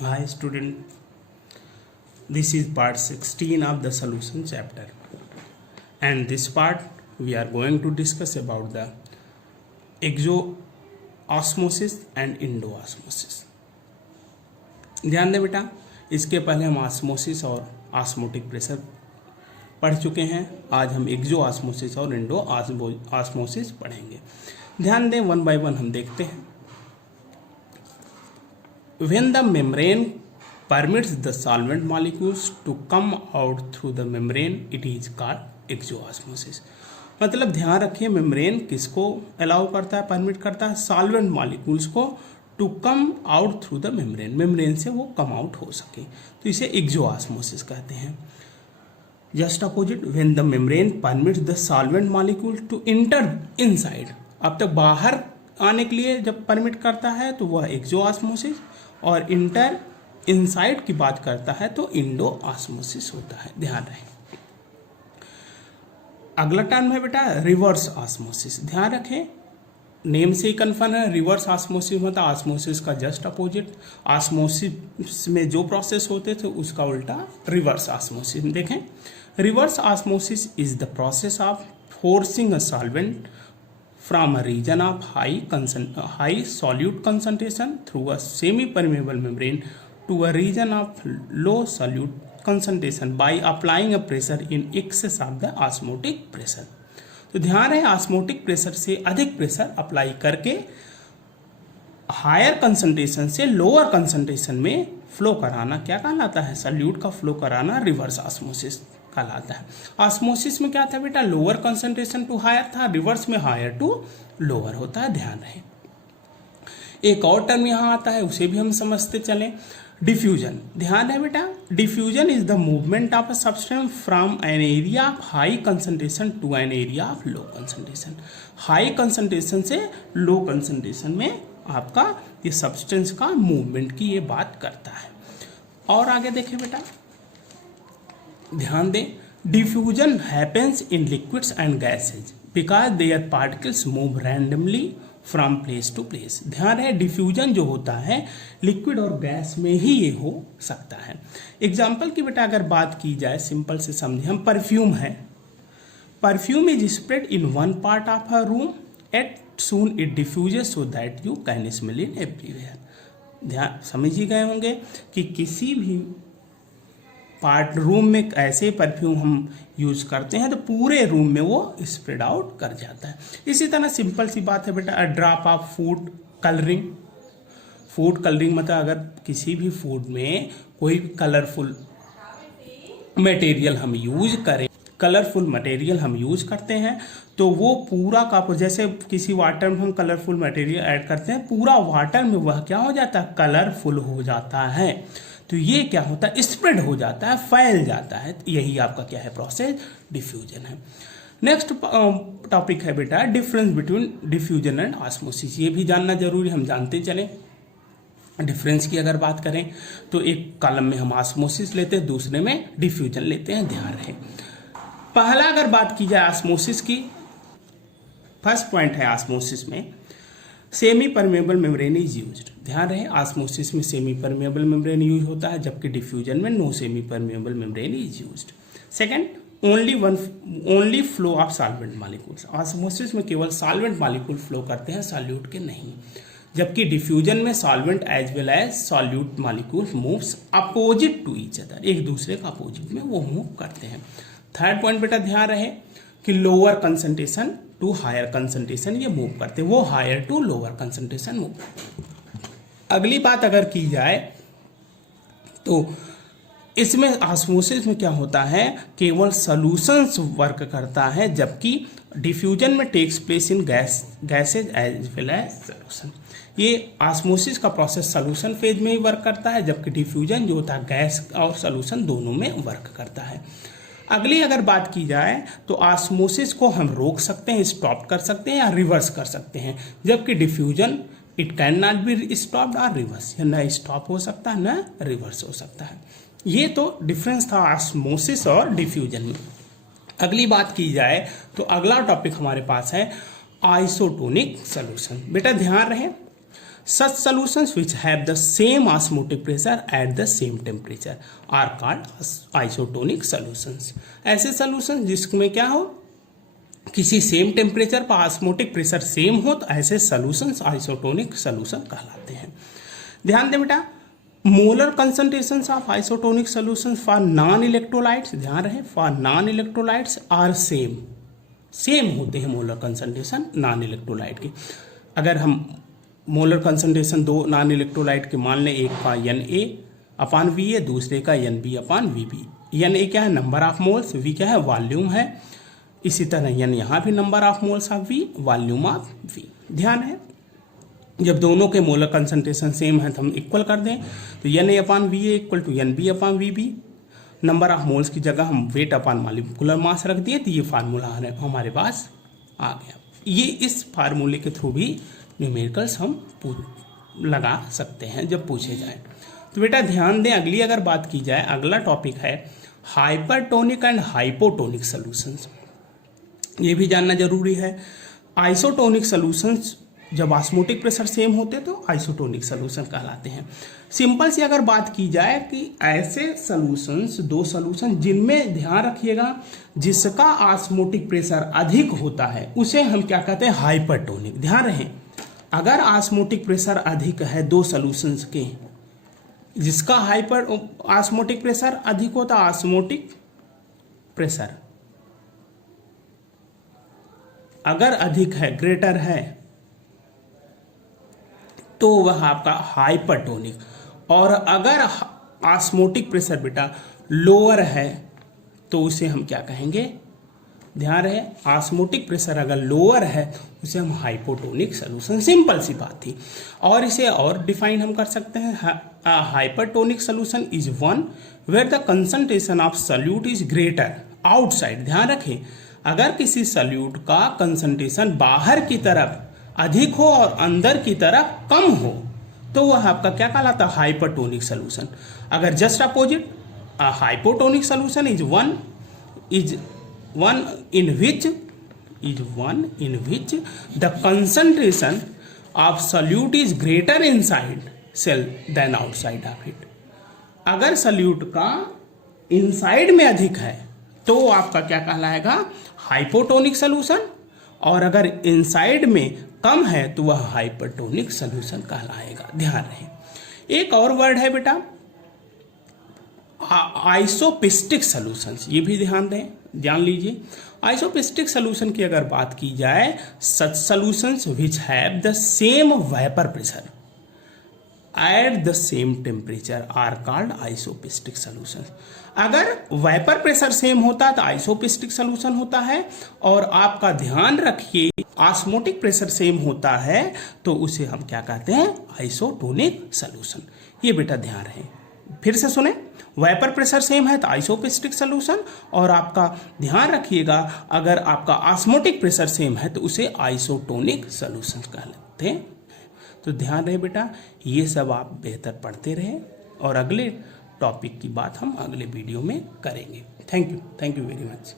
Hi student, this is part 16 of the solution chapter, and this part we are going to discuss about the exoosmosis and endoosmosis. ध्यान दें बेटा, इसके पहले हम osmosis और osmotic pressure पढ़ चुके हैं। आज हम एक्सोऑस्मोसिस और एंडोऑस्मोसिस पढ़ेंगे। ध्यान दें, वन बाय वन हम देखते हैं। When the membrane permits the solvent molecules to come out through the membrane, it is called exoosmosis. मतलब ध्यान रखिए, मेम्ब्रेन किसको अलाउ करता है, परमिट करता है? सॉल्वेंट मॉलिक्यूल्स को to come out through the membrane, membrane से वो कम आउट हो सके, तो इसे एक्सोऑस्मोसिस कहते हैं। Just opposite, when the membrane permits the solvent molecule to enter inside, अब तक बाहर आने के लिए जब परमिट करता है तो वह एक्सोऑस्मोसिस, और इंटर इनसाइड की बात करता है तो इंडोऑस्मोसिस होता है। ध्यान रहे। अगला टर्म है बेटा रिवर्स ऑस्मोसिस। ध्यान रखें, नेम से ही कन्फर्म है, रिवर्स ऑस्मोसिस होता है ऑस्मोसिस का जस्ट अपोजिट। ऑस्मोसिस में जो प्रोसेस होते थे उसका उल्टा रिवर्स ऑस्मोसिस। देखें, reverse osmosis is the process of forcing a solvent from a region of high solute concentration through a semi-permeable membrane to a region of low solute concentration by applying a pressure in excess of the osmotic pressure. तो ध्यान है, osmotic pressure से अधिक pressure apply करके higher concentration से lower concentration में flow कराना क्या कहलाता है? सल्यूट का फ्लो कराना रिवर्स ऑस्मोसिस कहलाता है। ऑस्मोसिस में क्या था बेटा? लोअर कंसंट्रेशन टू हायर था, रिवर्स में हायर टू लोअर होता है। ध्यान रहे। एक और टर्म यहां आता है, उसे भी हम समझते चलें, डिफ्यूजन। ध्यान है बेटा, diffusion is the movement of a substance from an area of high concentration to an area of low concentration. High concentration से लो कंसंट्रेशन में आपका ये सब्सटेंस का मूवमेंट की ये बात करता है। और आगे देखें बेटा, ध्यान दें, diffusion happens in liquids and gases because their particles move randomly from place to place. ध्यान है, डिफ्यूजन जो होता है लिक्विड और गैस में ही ये हो सकता है। एग्जाम्पल की बेटा अगर बात की जाए, सिंपल से समझे, हम परफ्यूम है, perfume is spread in one part of a room at soon it diffuses so that you can smell in everywhere. ध्यान समझ ही गए होंगे कि किसी भी पार्ट रूम में ऐसे परफ्यूम हम यूज करते हैं तो पूरे रूम में वो स्प्रेड आउट कर जाता है। इसी तरह सिंपल सी बात है बेटा, a drop of food colouring. Food colouring मतलब अगर किसी भी फूड में कोई कलरफुल मटेरियल हम यूज करें, कलरफुल मटेरियल हम यूज करते हैं तो वो पूरा का, जैसे किसी वाटर में हम कलरफुल मटेरियल ऐड करते हैं, पूरा वाटर में वह क्या हो जाता है? कलरफुल हो जाता है। तो ये क्या होता है? स्प्रेड हो जाता है, फैल जाता है। यही आपका क्या है? प्रोसेस डिफ्यूजन है। नेक्स्ट टॉपिक है बेटा difference between diffusion and osmosis. ये भी जानना जरूरी, हम जानते चले। डिफरेंस की अगर बात करें तो एक कॉलम में हम ऑस्मोसिस लेते हैं, दूसरे में डिफ्यूजन लेते हैं। ध्यान रहे। पहला अगर बात की जाए ऑस्मोसिस की, फर्स्ट पॉइंट है ऑस्मोसिस में semi permeable membrane is used. ध्यान रहे, ऑस्मोसिस में सेमी परमेबल मेम्ब्रेन यूज होता है, जबकि डिफ्यूजन में no semi permeable membrane is used. Second, only flow of solvent molecules. Osmosis में केवल सॉल्वेंट मॉलिक्यूल फ्लो करते हैं, सॉल्यूट के नहीं, जबकि डिफ्यूजन में solvent as well as solute molecule moves opposite to each other, एक दूसरे का अपोजिट में वो मूव करते हैं। थर्ड पॉइंट बेटा ध्यान रहे कि lower concentration to higher concentration ये मूव करते हैं, वो higher to lower concentration move करते हैं। अगली बात अगर की जाए तो इसमें ऑस्मोसिस में क्या होता है? केवल सॉल्यूशंस वर्क करता है, जबकि डिफ्यूजन में takes place in gases as well as solution. ये ऑस्मोसिस का प्रोसेस सॉल्यूशन फेज में ही वर्क करता है, जबकि डिफ्यूजन जो होता है गैस और सॉल्यूशन दोनों में वर्क करता है। अगली अगर बात की जाए तो ऑस्मोसिस को हम रोक सकते हैं, स्टॉप कर सकते हैं या रिवर्स कर सकते हैं, जबकि diffusion it can not be stopped और रिवर्स, न स्टॉप हो सकता है न रिवर्स हो सकता है। ये तो डिफरेंस था ऑस्मोसिस और डिफ्यूजन में। अगली बात की जाए तो अगला टॉपिक हमारे पास है आइसोटोनिक सॉल्यूशन। बेटा ध्यान रहे, Such solutions which have the same osmotic pressure at the same temperature are called isotonic solutions. ऐसे solutions जिसमें क्या हो, किसी सेम टेम्परेचर पर ऑस्मोटिक प्रेशर सेम हो, तो ऐसे सॉल्यूशंस आइसोटोनिक सॉल्यूशन कहलाते हैं। ध्यान दें बेटा, molar concentrations of isotonic solutions for non electrolytes, ध्यान रहे, for non electrolytes are same होते हैं मोलर कंसंट्रेशन नॉन इलेक्ट्रोलाइट की। अगर हम मोलर कंसंट्रेशन दो नॉन इलेक्ट्रोलाइट के मान लें, एक का Na/Va, दूसरे का Nb/Vb। Na क्या है, नंबर ऑफ मोल्स, V क्या है, वॉल्यूम है, इसी तरह n यहाँ भी number of moles of V, volume of V। ध्यान है, जब दोनों के मोलर कंसंट्रेशन सेम है तो हम इक्वल कर दें, तो Na/Va equal to Nb/Vb। Number of moles की जगह हम वेट अपॉन मॉलिक्यूलर मास रख दिए, तो ये फार्मूला हमारे पास आ गया। ये इस फार्मूले के थ्रू भी न्यूमेरिकल्स हम लगा सकते हैं जब पूछे जाए। तो बेटा ध्यान दें, अगली अगर बात की जाए, अगला टॉपिक है हाइपरटोनिक एंड हाइपोटोनिक सॉल्यूशंस। ये भी जानना जरूरी है। आइसोटोनिक सॉल्यूशंस जब ऑस्मोटिक प्रेशर सेम होते तो आइसोटोनिक सॉल्यूशन कहलाते हैं। सिंपल सी अगर बात की जाए कि ऐसे सॉल्यूशंस, दो सॉल्यूशन जिनमें, ध्यान रखिएगा, जिसका ऑस्मोटिक प्रेशर अधिक होता है उसे हम क्या कहते हैं, हाइपरटोनिक। ध्यान रहे, अगर ऑस्मोटिक प्रेशर अधिक है दो सॉल्यूशंस के, जिसका ऑस्मोटिक प्रेशर अधिक होता, ऑस्मोटिक प्रेशर अगर अधिक है, ग्रेटर है, तो वह आपका हाइपरटोनिक। और अगर ऑस्मोटिक प्रेशर बेटा लोअर है तो उसे हम क्या कहेंगे, ध्यान रहे, ऑस्मोटिक प्रेशर अगर लोअर है उसे हम हाइपोटोनिक सॉल्यूशन। सिंपल सी बात थी। और इसे और डिफाइन हम कर सकते हैं, hypertonic solution is one where the concentration of solute is greater outside. ध्यान रखें, अगर किसी सॉल्यूट का कंसंट्रेशन बाहर की तरफ अधिक हो और अंदर की तरफ कम हो तो वह आपका क्या कहलाता है, हाइपरटोनिक सॉल्यूशन। अगर just opposite, hypotonic solution is one in which the concentration of solute is greater inside cell than outside of it। अगर सॉल्यूट का इनसाइड में अधिक है तो आपका क्या कहलाएगा, हाइपोटोनिक सॉल्यूशन, और अगर इनसाइड में कम है तो वह हाइपरटोनिक सॉल्यूशन कहलाएगा। ध्यान रहे, एक और वर्ड है बेटा आइसोपिस्टिक सॉल्यूशंस, ये भी ध्यान दें, जान लीजिए। आइसोपिस्टिक सॉल्यूशन की अगर बात की जाए, such solutions which have the same vapour pressure at the same temperature are called isopiestic solution. अगर वेपर प्रेशर सेम होता है तो आइसोपिस्टिक सॉल्यूशन होता है, और आपका ध्यान रखिए ऑस्मोटिक प्रेशर सेम होता है तो उसे हम क्या कहते हैं, आइसोटोनिक सॉल्यूशन। ये बेटा ध्यान रहे, फिर से सुने, वेपर प्रेशर सेम है तो आइसोपिस्टिक सॉल्यूशन, और आपका ध्यान रखिएगा अगर आपका ऑस्मोटिक प्रेशर सेम है तो उसे आइसोटोनिक सॉल्यूशन कहते हैं। तो ध्यान रहे बेटा, ये सब आप बेहतर पढ़ते रहे, और अगले टॉपिक की बात हम अगले वीडियो में करेंगे। Thank you very much.